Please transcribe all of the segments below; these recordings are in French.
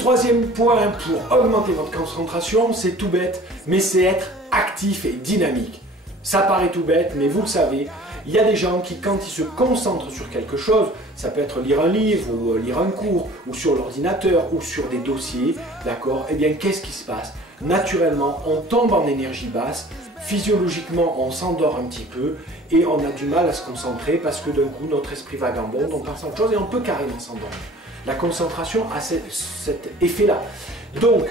troisième point pour augmenter votre concentration, c'est tout bête, mais c'est être actif et dynamique. Ça paraît tout bête, mais vous le savez, il y a des gens qui, quand ils se concentrent sur quelque chose, ça peut être lire un livre ou lire un cours, ou sur l'ordinateur, ou sur des dossiers, d'accord? Eh bien, qu'est-ce qui se passe? Naturellement, on tombe en énergie basse, physiologiquement, on s'endort un petit peu, et on a du mal à se concentrer parce que d'un coup, notre esprit vagabonde, on pense à autre chose et on peut carrément s'endormir. La concentration a cet effet-là. Donc,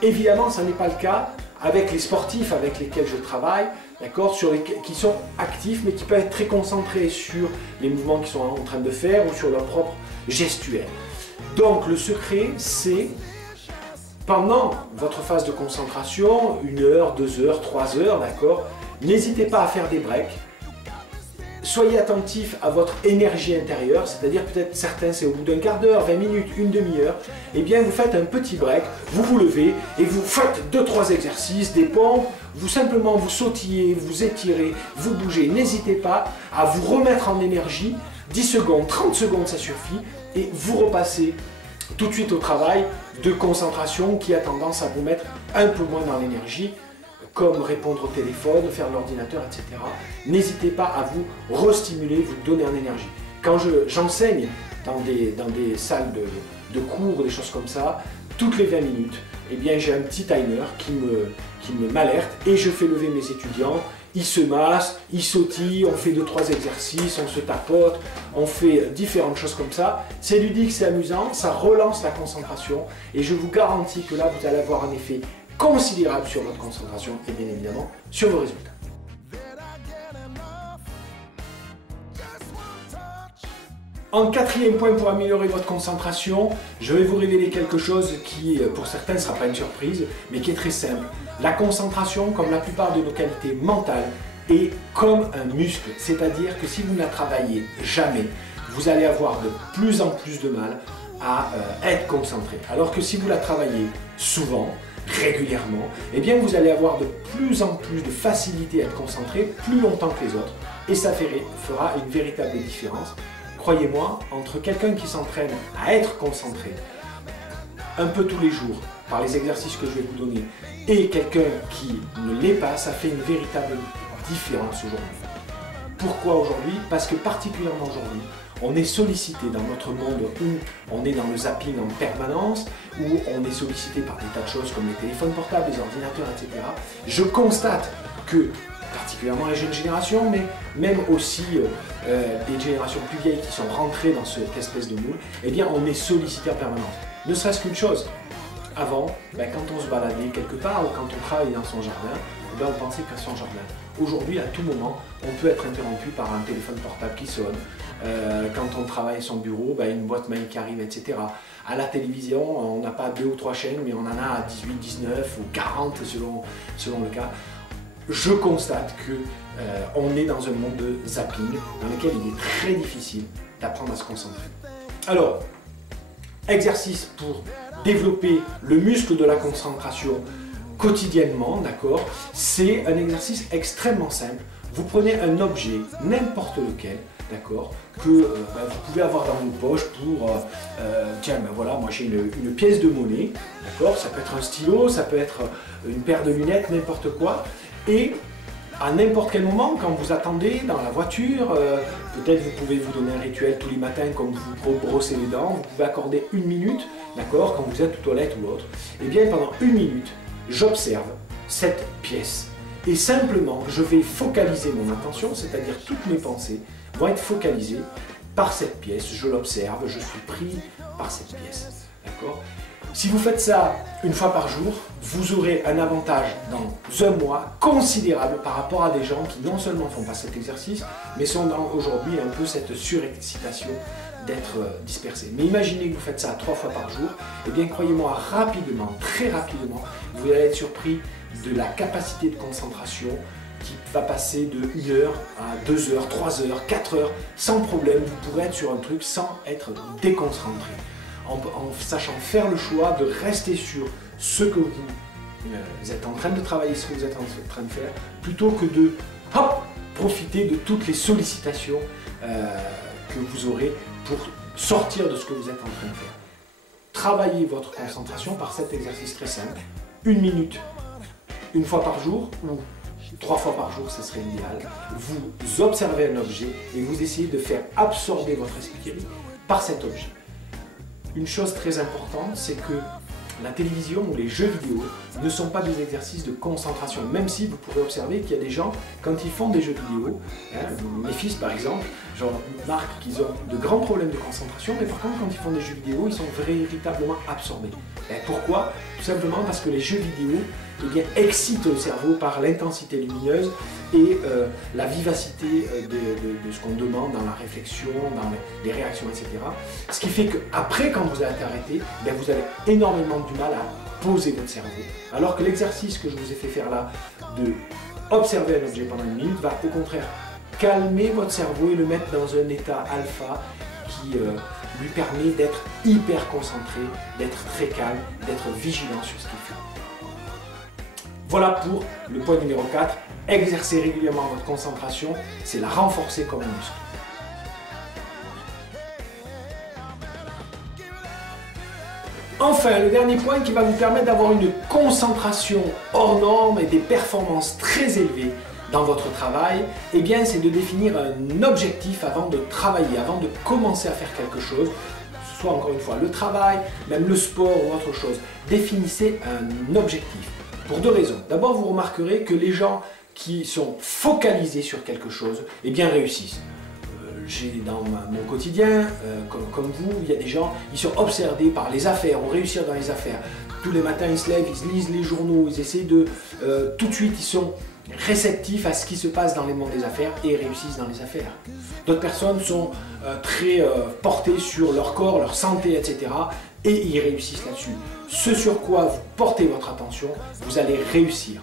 évidemment, ça n'est pas le cas avec les sportifs avec lesquels je travaille, d'accord, qui sont actifs, mais qui peuvent être très concentrés sur les mouvements qu'ils sont en train de faire ou sur leur propre gestuelle. Donc, le secret, c'est pendant votre phase de concentration, 1 heure, 2 heures, 3 heures, d'accord, n'hésitez pas à faire des breaks. Soyez attentif à votre énergie intérieure, c'est-à-dire peut-être certains c'est au bout d'un quart d'heure, 20 minutes, une demi-heure, et bien vous faites un petit break, vous vous levez et vous faites 2-3 exercices, des pompes, vous simplement vous sautillez, vous étirez, vous bougez. N'hésitez pas à vous remettre en énergie, 10 secondes, 30 secondes ça suffit, et vous repassez tout de suite au travail de concentration qui a tendance à vous mettre un peu moins dans l'énergie, comme répondre au téléphone, faire l'ordinateur, etc. N'hésitez pas à vous restimuler, vous donner en énergie. Quand j'enseigne dans des salles de cours, des choses comme ça, toutes les 20 minutes, eh bien j'ai un petit timer qui m'alerte et je fais lever mes étudiants. Ils se massent, ils sautillent, on fait 2-3 exercices, on se tapote, on fait différentes choses comme ça. C'est ludique, c'est amusant, ça relance la concentration et je vous garantis que là vous allez avoir un effet considérable sur votre concentration et bien évidemment sur vos résultats. En quatrième point pour améliorer votre concentration, je vais vous révéler quelque chose qui pour certains ne sera pas une surprise mais qui est très simple. La concentration, comme la plupart de nos qualités mentales, est comme un muscle, c'est-à-dire que si vous ne la travaillez jamais, vous allez avoir de plus en plus de mal à être concentré. Alors que si vous la travaillez souvent, régulièrement, eh bien vous allez avoir de plus en plus de facilité à être concentré plus longtemps que les autres et ça fera une véritable différence. Croyez-moi, entre quelqu'un qui s'entraîne à être concentré un peu tous les jours par les exercices que je vais vous donner et quelqu'un qui ne l'est pas, ça fait une véritable différence aujourd'hui. Pourquoi aujourd'hui? Parce que particulièrement aujourd'hui, on est sollicité dans notre monde où on est dans le zapping en permanence, où on est sollicité par des tas de choses comme les téléphones portables, les ordinateurs, etc. Je constate que, particulièrement les jeunes générations, mais même aussi des générations plus vieilles qui sont rentrées dans cette espèce de moule, eh bien on est sollicité en permanence. Ne serait-ce qu'une chose, avant, quand on se baladait quelque part ou quand on travaillait dans son jardin, on pensait qu'à son jardin. Aujourd'hui, à tout moment, on peut être interrompu par un téléphone portable qui sonne. Quand on travaille à son bureau, une boîte mail qui arrive, etc. À la télévision, on n'a pas 2 ou 3 chaînes, mais on en a 18, 19 ou 40 selon le cas. Je constate qu'on est dans un monde de zapping dans lequel il est très difficile d'apprendre à se concentrer. Alors, exercice pour développer le muscle de la concentration quotidiennement, d'accord? C'est un exercice extrêmement simple. Vous prenez un objet, n'importe lequel, d'accord, que vous pouvez avoir dans vos poches pour, tiens, voilà, moi j'ai une pièce de monnaie, d'accord, ça peut être un stylo, ça peut être une paire de lunettes, n'importe quoi, et à n'importe quel moment, quand vous attendez dans la voiture, peut-être vous pouvez vous donner un rituel tous les matins comme vous brossez les dents, vous pouvez accorder 1 minute, d'accord, quand vous êtes aux toilettes ou autre, et bien pendant 1 minute, j'observe cette pièce et simplement je vais focaliser mon attention, c'est-à-dire toutes mes pensées vont être focalisées par cette pièce, je l'observe, je suis pris par cette pièce, d'accord? Si vous faites ça 1 fois par jour, vous aurez un avantage dans 1 mois considérable par rapport à des gens qui non seulement ne font pas cet exercice, mais sont dans aujourd'hui un peu cette surexcitation d'être dispersés. Mais imaginez que vous faites ça 3 fois par jour, et bien croyez-moi, rapidement, très rapidement, vous allez être surpris de la capacité de concentration qui va passer de 1 heure à 2 heures, 3 heures, 4 heures, sans problème. Vous pourrez être sur un truc sans être déconcentré, en sachant faire le choix de rester sur ce que vous êtes en train de travailler, ce que vous êtes en train de faire, plutôt que de profiter de toutes les sollicitations que vous aurez pour sortir de ce que vous êtes en train de faire. travailler votre concentration par cet exercice très simple. 1 minute, une fois par jour, ou 3 fois par jour, ce serait l'idéal. Vous observez un objet et vous essayez de faire absorber votre esprit par cet objet. Une chose très importante, c'est que la télévision ou les jeux vidéo ne sont pas des exercices de concentration, même si vous pourrez observer qu'il y a des gens, quand ils font des jeux vidéo, mes fils par exemple, je remarque qu'ils ont de grands problèmes de concentration, mais par contre quand ils font des jeux vidéo, ils sont véritablement absorbés. Et pourquoi? Tout simplement parce que les jeux vidéo excitent le cerveau par l'intensité lumineuse et la vivacité de ce qu'on demande dans la réflexion, dans les réactions, etc. Ce qui fait qu'après, quand vous allez arrêter, vous avez énormément du mal à poser votre cerveau. Alors que l'exercice que je vous ai fait faire là, de observer un objet pendant 1 minute, va au contraire calmer votre cerveau et le mettre dans un état alpha qui lui permet d'être hyper concentré, d'être très calme, d'être vigilant sur ce qu'il fait. Voilà pour le point numéro 4. Exercer régulièrement votre concentration, c'est la renforcer comme un muscle. Enfin, le dernier point qui va vous permettre d'avoir une concentration hors norme et des performances très élevées dans votre travail, eh bien, c'est de définir un objectif avant de travailler, avant de commencer à faire quelque chose, que ce soit encore une fois le travail, même le sport ou autre chose. Définissez un objectif. Pour 2 raisons. D'abord, vous remarquerez que les gens qui sont focalisés sur quelque chose, eh bien réussissent. J'ai dans mon quotidien, comme vous, il y a des gens, ils sont obsédés par les affaires, ou réussir dans les affaires. Tous les matins, ils se lèvent, ils lisent les journaux, ils essaient de... tout de suite, ils sont réceptifs à ce qui se passe dans le monde des affaires et réussissent dans les affaires. D'autres personnes sont très portées sur leur corps, leur santé, etc. et ils réussissent là-dessus. Ce sur quoi vous portez votre attention, vous allez réussir.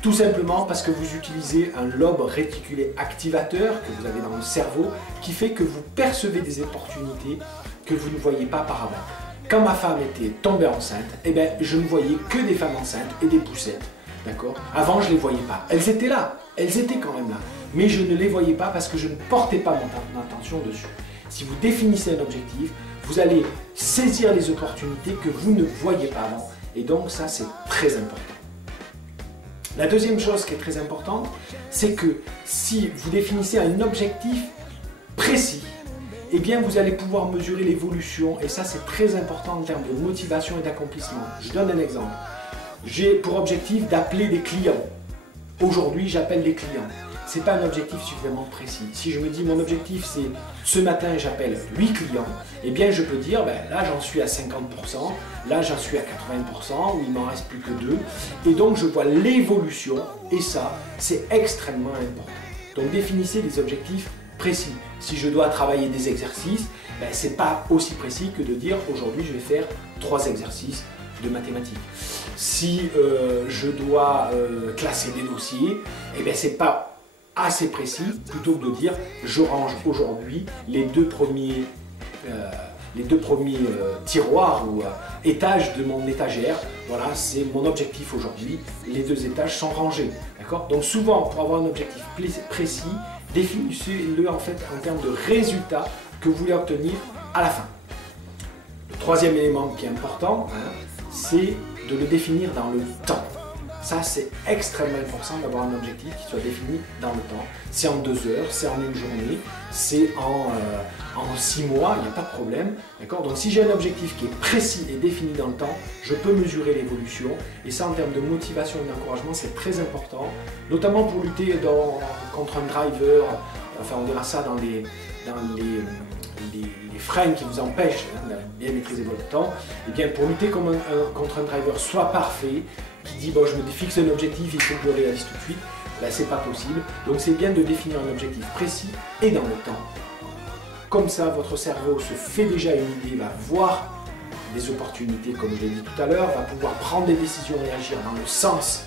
Tout simplement parce que vous utilisez un lobe réticulé activateur que vous avez dans le cerveau qui fait que vous percevez des opportunités que vous ne voyiez pas par avant. Quand ma femme était tombée enceinte, eh bien, je ne voyais que des femmes enceintes et des poussettes. D'accord? Avant, je ne les voyais pas. Elles étaient là, elles étaient quand même là. Mais je ne les voyais pas parce que je ne portais pas mon attention dessus. Si vous définissez un objectif, vous allez saisir les opportunités que vous ne voyez pas avant. Et donc ça, c'est très important. La deuxième chose qui est très importante, c'est que si vous définissez un objectif précis, eh bien vous allez pouvoir mesurer l'évolution. Et ça, c'est très important en termes de motivation et d'accomplissement. Je donne un exemple. J'ai pour objectif d'appeler des clients. Aujourd'hui, j'appelle des clients. Ce n'est pas un objectif suffisamment précis. Si je me dis mon objectif c'est ce matin j'appelle 8 clients, eh bien je peux dire là j'en suis à 50%, là j'en suis à 80%, ou il m'en reste plus que 2. Et donc je vois l'évolution et ça c'est extrêmement important. Donc définissez des objectifs précis. Si je dois travailler des exercices, ce n'est pas aussi précis que de dire aujourd'hui je vais faire 3 exercices de mathématiques. Si je dois classer des dossiers, eh bien c'est pas assez précis plutôt que de dire je range aujourd'hui les deux premiers tiroirs ou étages de mon étagère. Voilà, c'est mon objectif aujourd'hui. Les 2 étages sont rangés. D'accord? Donc souvent, pour avoir un objectif précis, définissez-le en fait en termes de résultats que vous voulez obtenir à la fin. Le 3e élément qui est important, c'est de le définir dans le temps. Ça, c'est extrêmement important d'avoir un objectif qui soit défini dans le temps. C'est en 2 heures, c'est en 1 journée, c'est en 6 mois, il n'y a pas de problème. Donc si j'ai un objectif qui est précis et défini dans le temps, je peux mesurer l'évolution. Et ça, en termes de motivation et d'encouragement, c'est très important. Notamment pour lutter contre un driver, enfin on verra ça dans les freins qui vous empêchent de bien maîtriser votre temps. Et bien pour lutter contre un driver soit parfait, qui dit bon je me fixe un objectif, il faut que je le réalise tout de suite, c'est pas possible. Donc c'est bien de définir un objectif précis et dans le temps. Comme ça votre cerveau se fait déjà une idée, va voir des opportunités comme je l'ai dit tout à l'heure, va pouvoir prendre des décisions et agir dans le sens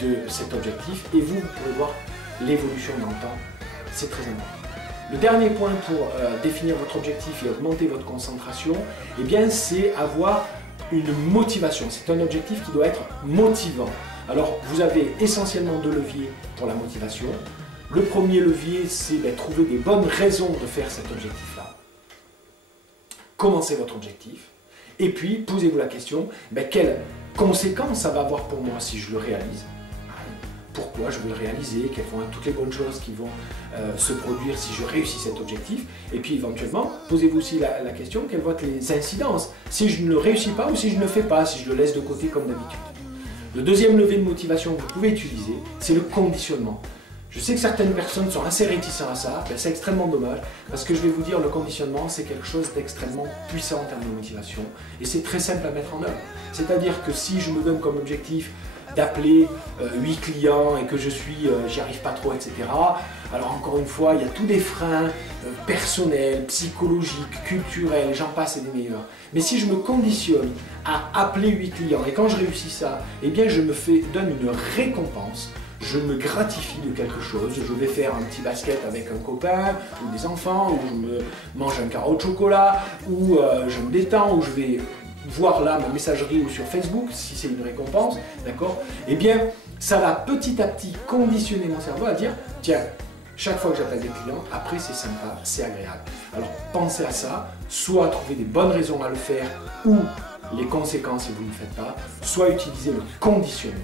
de cet objectif et vous pourrez voir l'évolution dans le temps. C'est très important. Le dernier point pour définir votre objectif et augmenter votre concentration, eh bien c'est avoir une motivation. C'est un objectif qui doit être motivant. Alors vous avez essentiellement 2 leviers pour la motivation. Le premier levier, c'est trouver des bonnes raisons de faire cet objectif-là. Commencez votre objectif. Et puis, posez-vous la question, quelles conséquences ça va avoir pour moi si je le réalise? Pourquoi je veux le réaliser? Quelles vont être toutes les bonnes choses qui vont se produire si je réussis cet objectif? Et puis, éventuellement, posez-vous aussi la question, quelles vont être les incidences si je ne le réussis pas ou si je ne le fais pas, si je le laisse de côté comme d'habitude. Le deuxième levier de motivation que vous pouvez utiliser, c'est le conditionnement. Je sais que certaines personnes sont assez réticentes à ça, c'est extrêmement dommage, parce que je vais vous dire, le conditionnement, c'est quelque chose d'extrêmement puissant en termes de motivation, et c'est très simple à mettre en œuvre. C'est-à-dire que si je me donne comme objectif d'appeler 8 clients et que j'y arrive pas trop, etc. Alors encore une fois, il y a tous des freins personnels, psychologiques, culturels, j'en passe et des meilleurs. Mais si je me conditionne à appeler 8 clients et quand je réussis ça, eh bien je me donne une récompense. Je me gratifie de quelque chose, je vais faire un petit basket avec un copain ou des enfants, ou je me mange un carreau de chocolat, ou je me détends, ou je vais voir là ma messagerie ou sur Facebook, si c'est une récompense, d'accord? Eh bien, ça va petit à petit conditionner mon cerveau à dire, tiens, chaque fois que j'appelle des clients, après c'est sympa, c'est agréable. Alors pensez à ça, soit trouver des bonnes raisons à le faire, ou les conséquences si vous ne le faites pas, soit utiliser le conditionnement.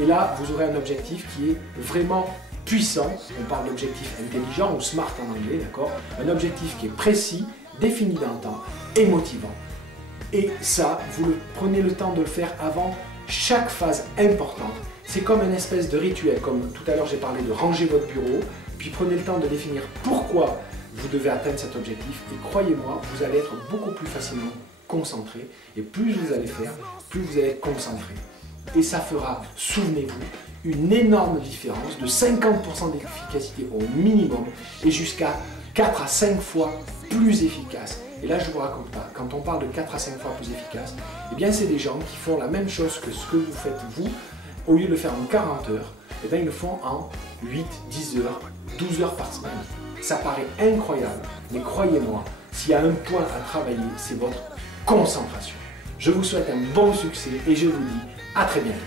Et là, vous aurez un objectif qui est vraiment puissant. On parle d'objectif intelligent ou smart en anglais, d'accord? Un objectif qui est précis, défini dans le temps et motivant. Et ça, vous prenez le temps de le faire avant chaque phase importante. C'est comme une espèce de rituel, comme tout à l'heure j'ai parlé de ranger votre bureau, puis prenez le temps de définir pourquoi vous devez atteindre cet objectif. Et croyez-moi, vous allez être beaucoup plus facilement concentré. Et plus vous allez faire, plus vous allez être concentré. Et ça fera, souvenez-vous, une énorme différence de 50% d'efficacité au minimum et jusqu'à 4 à 5 fois plus efficace. Et là, je ne vous raconte pas, quand on parle de 4 à 5 fois plus efficace, eh bien, c'est des gens qui font la même chose que ce que vous faites vous, au lieu de le faire en 40 heures, eh bien, ils le font en 8, 10 heures, 12 heures par semaine. Ça paraît incroyable, mais croyez-moi, s'il y a un point à travailler, c'est votre concentration. Je vous souhaite un bon succès et je vous dis à très bientôt.